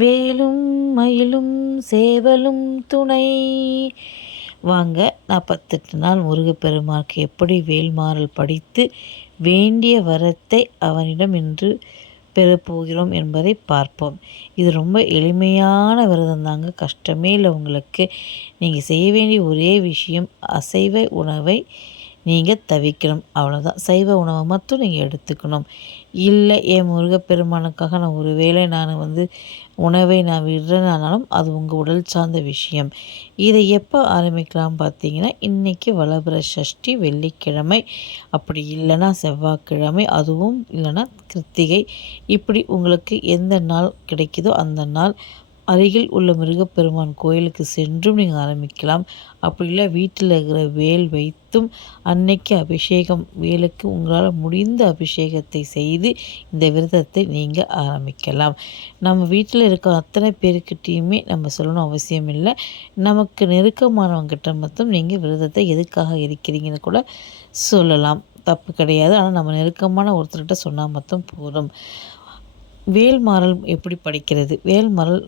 வேலும் மயிலும் சேவலும் துணை. வாங்க 48 நாள் முருகப்பெருமானுக்கு எப்படி வேல்மாறல் படித்து வேண்டிய வரத்தை அவனிடம் இன்று பெறப்போகிறோம் என்பதை பார்ப்போம். இது ரொம்ப எளிமையான விரதம் தாங்க, கஷ்டமே இல்லை உங்களுக்கு. நீங்கள் செய்ய வேண்டிய ஒரே விஷயம், அசைவ உணவை நீங்கள் தவிர்க்கணும், அவ்வளோதான். சைவ உணவை மட்டும் நீங்கள் எடுத்துக்கணும். இல்லை என் முருகப்பெருமானுக்காக நான் ஒரு வேளை உணவை நான் விடுறேனாலும் அது உங்கள் உடல் சார்ந்த விஷயம். இதை எப்போ ஆரம்பிக்கலாம் பார்த்தீங்கன்னா, இன்றைக்கி வளர்பிறை சஷ்டி வெள்ளிக்கிழமை, அப்படி இல்லைன்னா செவ்வாய்க்கிழமை, அதுவும் இல்லைன்னா கிருத்திகை. இப்படி உங்களுக்கு எந்த நாள் கிடைக்குதோ அந்த நாள் அருகில் உள்ள முருகப்பெருமான் கோயிலுக்கு சென்றும் நீங்கள் ஆரம்பிக்கலாம். அப்படி இல்லை வீட்டில் இருக்கிற வேல் வைத்தும் அன்னைக்கு அபிஷேகம், வேலுக்கு உங்களால் முடிந்த அபிஷேகத்தை செய்து இந்த விரதத்தை நீங்கள் ஆரம்பிக்கலாம். நம்ம வீட்டில் இருக்க அத்தனை பேருக்கிட்டேயுமே நம்ம சொல்லணும் அவசியம் இல்லை. நமக்கு நெருக்கமானவங்கிட்ட மட்டும் நீங்கள் விரதத்தை எதுக்காக இருக்கிறீங்கன்னு கூட சொல்லலாம், தப்பு கிடையாது. ஆனால் நம்ம நெருக்கமான ஒருத்தர்கிட்ட சொன்னால் மட்டும் போதும். வேல்மாறல் எப்படி படிக்கிறது? வேல்மாறல்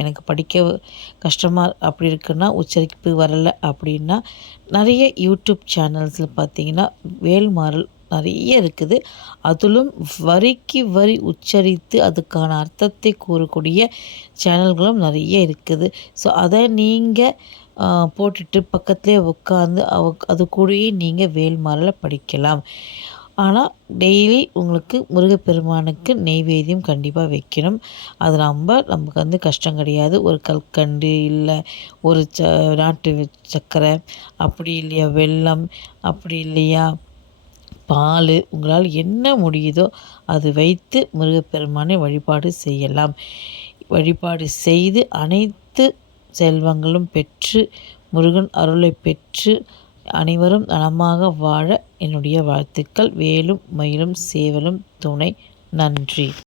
எனக்கு படிக்க கஷ்டமாக அப்படி இருக்குன்னா, உச்சரிப்பு வரலை அப்படின்னா, நிறைய யூடியூப் சேனல்ஸில் பார்த்தீங்கன்னா வேல்மாறல் நிறைய இருக்குது. அதிலும் வரிக்கு வரி உச்சரித்து அதுக்கான அர்த்தத்தை கூறக்கூடிய சேனல்களும் நிறைய இருக்குது. ஸோ அதை நீங்கள் போட்டுட்டு பக்கத்துலேயே உட்காந்து அது கூடயே நீங்கள் வேல்மாறலை படிக்கலாம். ஆனால் டெய்லி உங்களுக்கு முருகப்பெருமானுக்கு நெய்வேத்தியம் கண்டிப்பாக வைக்கணும். அது நமக்கு கஷ்டம் கிடையாது. ஒரு கல்கண்டு, இல்லை ஒரு நாட்டு சர்க்கரை, அப்படி இல்லையா வெல்லம், அப்படி இல்லையா பால், உங்களால் என்ன முடியுதோ அது வைத்து முருகப்பெருமானை வழிபாடு செய்யலாம். வழிபாடு செய்து அனைத்து செல்வங்களும் பெற்று, முருகன் அருளை பெற்று அனைவரும் நலமாக வாழ என்னுடைய வாழ்த்துக்கள். வேலும் மயிலும் சேவலும் துணை. நன்றி.